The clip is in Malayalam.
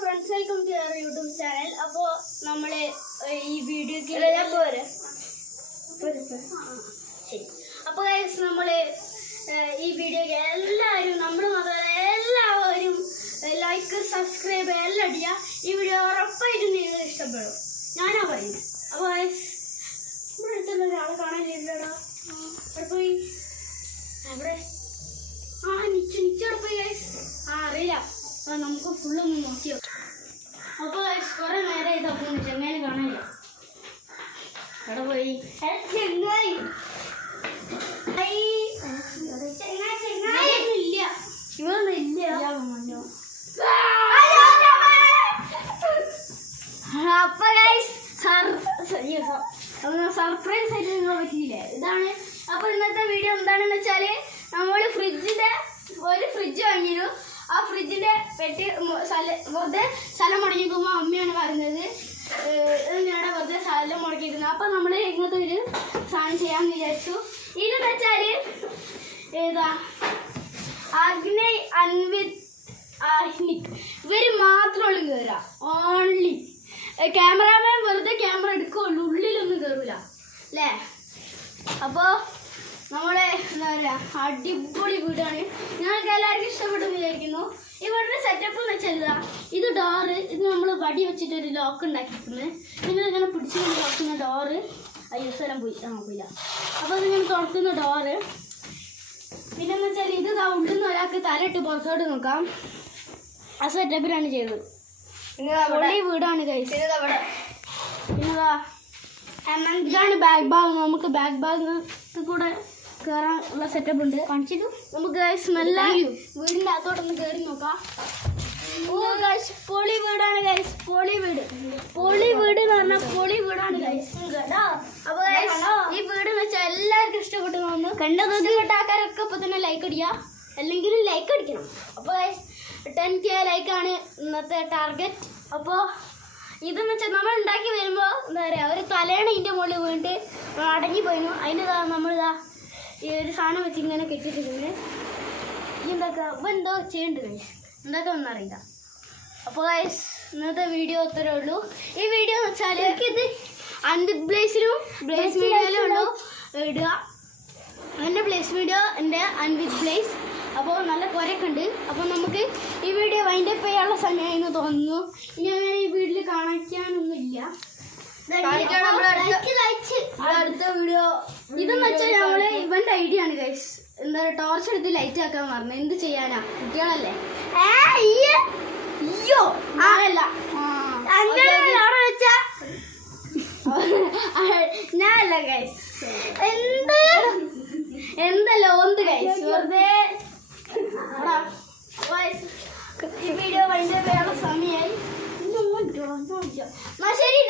Friends, welcome to our YouTube channel. അപ്പോൾ നമ്മൾ ഈ വീഡിയോക്ക് ശരി. അപ്പോൾ നമ്മൾ ഈ വീഡിയോക്ക് എല്ലാവരും, നമ്മൾ മാത്രമല്ല എല്ലാവരും ലൈക്ക്, സബ്സ്ക്രൈബ് എല്ലാം അടിക്കുക. ഈ വീഡിയോ ഉറപ്പായിട്ടും നിങ്ങൾ ഇഷ്ടപ്പെടും, ഞാനാ പറയുന്നത്. അപ്പോൾ നമ്മുടെ അടുത്തുള്ള ഒരാളെ കാണാനില്ലടാ, അവിടെ പോയി, അവിടെ നിച്ചവിടെ പോയി ഗൈസ്. അറിയില്ല, നമുക്ക് ഫുള്ളൊന്ന് നോക്കിയോ. അപ്പോൾ കുറെ നേരം ഇതൊക്കെ ചെങ്ങായി കാണില്ല, അവിടെ പോയി ചെങ്ങായി ഇല്ല, ഇവരൊന്നും ഇല്ല. അപ്പൊ ഗൈസ് സർപ്രൈസ് ആയിട്ട് നിങ്ങൾ പറ്റിയില്ലേ, ഇതാണ്. അപ്പൊ ഇന്നത്തെ വീഡിയോ എന്താണെന്ന് വെച്ചാല്, നമ്മൾ ഒരു ഫ്രിഡ്ജ് വാങ്ങിയിരുന്നു. ആ ഫ്രിഡ്ജിന്റെ പെട്ടി വെറുതെ സ്ഥലം മുടങ്ങിക്കുമ്പോൾ അമ്മയാണ് പറയുന്നത്, ഞങ്ങളുടെ വെറുതെ സ്ഥലം മുടക്കിയിരിക്കുന്നത്. അപ്പൊ നമ്മൾ ഇങ്ങനത്തെ ഒരു സാധനം ചെയ്യാമെന്ന് വിചാരിച്ചു. ഇതെന്ന് വെച്ചാല് ഏതാ, അഗ്നയ് അൻവിത് ആഹ്നിക് ഇവര് മാത്രമുള്ളൂ കയറുക. ഓൺലി ക്യാമറാമാൻ വെറുതെ ക്യാമറ എടുക്കുള്ളൂ, ഉള്ളിലൊന്നും കയറൂല അല്ലേ. അപ്പോൾ നമ്മളെ എന്താ പറയുക, അടിപൊളി വീടാണ്. ഞങ്ങൾക്ക് എല്ലാവർക്കും ഇഷ്ടപ്പെട്ടെന്ന് വിചാരിക്കുന്നു. ഇവരുടെ സെറ്റപ്പ് എന്ന് വെച്ചാൽ ഇത് ഡോറ്, ഇത് നമ്മൾ വടി വെച്ചിട്ടൊരു ലോക്ക് ഉണ്ടാക്കിയിരിക്കുന്നത്. പിന്നെ ഇങ്ങനെ പിടിച്ച് തുറക്കുന്ന ഡോറ്. അയ്യോ സ്ഥലം പോയില്ല. അപ്പോൾ ഇതിങ്ങനെ തുറക്കുന്ന ഡോറ്. പിന്നെന്ന് വെച്ചാൽ ഇത് ഉള്ളിൽ നിന്ന് ഒരാൾക്ക് തലയിട്ട് പുറത്തോട്ട് നോക്കാം. ആ സെറ്റപ്പിലാണ് ചെയ്തത്. പൊളി വീടാണ് ഗൈസ്. പിന്നെതാ ഇതാണ് ബാക്ക് ഭാഗം. നമുക്ക് ബാക്ക് ഭാഗത്ത് കൂടെ കയറാനുള്ള സെറ്റപ്പ് ഉണ്ട്. കാണിച്ചിട്ട് നമുക്ക് സ്മെല്ല വീടിൻ്റെ അകത്തോട്ടൊന്ന് കയറി നോക്കാം. ഓ ഗൈസ്, പൊളി വീടാണ് ഗൈസ്, പൊളി വീട് എന്ന് പറഞ്ഞാൽ പൊളി വീടാണ് ഗൈസ്. അപ്പൊ ഈ വീട് എന്ന് വെച്ചാൽ എല്ലാവർക്കും ഇഷ്ടപ്പെട്ടു തോന്നുന്നു. ഇഷ്ടപ്പെട്ട ആൾക്കാരൊക്കെ ഇപ്പൊ തന്നെ ലൈക്ക് അടിക്കുക, അല്ലെങ്കിൽ ലൈക്ക് അടിക്കണം. അപ്പൊ ഗൈസ് 10K ലൈക്കാണ് ഇന്നത്തെ ടാർഗറ്റ്. അപ്പോൾ ഇതെന്ന് വെച്ചാൽ നമ്മൾ ഉണ്ടാക്കി വരുമ്പോൾ എന്താ പറയുക, ഒരു തലേണ ഇതിൻ്റെ മുകളിൽ വീണിട്ട് അടങ്ങിപ്പോയിരുന്നു. അതിൻ്റെ നമ്മളിതാ ഈ ഒരു സാധനം വെച്ച് ഇങ്ങനെ കെട്ടിയിട്ടിട്ടുണ്ട്. ഇതെന്തൊക്കെ എന്തോ ചെയ്യേണ്ടത് ഗൈസ്, എന്തൊക്കെ ഒന്നും അറിയില്ല. അപ്പോൾ ഗൈസ് ഇന്നത്തെ വീഡിയോ അത്രേ ഉള്ളൂ. ഈ വീഡിയോ എന്ന് വെച്ചാൽ ഇത് അൻവിത് ബ്ലേസിലും ബ്ലേസ് വീഡിയോയിലും ഉള്ളൂ ഇടുക. എൻ്റെ ബ്ലേസ് വീഡിയോ, എൻ്റെ അൻവിത് ബ്ലേസ്. അപ്പോൾ നല്ല കുരയൊക്കെ ഉണ്ട്. അപ്പോൾ നമുക്ക് ഈ വീഡിയോ വൈൻഡപ്പ് ചെയ്യാനുള്ള സമയമായിരുന്നു തോന്നുന്നു. ഇനി അങ്ങനെ ഈ വീട്ടിൽ കാണിക്കാനൊന്നുമില്ല. അടുത്ത വീഡിയോ ഇതെന്ന് വെച്ചാൽ നമ്മള് ഇവന്റെ ഐഡിയ ആണ് ഗൈസ്. എന്താ പറയുക, ടോർച്ച് എടുത്ത് ലൈറ്റ് ആക്കാൻ പറഞ്ഞു. എന്ത് ചെയ്യാനാ, കുട്ടികളല്ലേ. ഞാനല്ല ഗൈസ്, എന്തല്ലോ ഒന്ന് ഗൈസ്, വെറുതെ ഈ വീഡിയോ വൈൻഡപ്പ് ചെയ്യാനുള്ള സമയമായി. ശരി.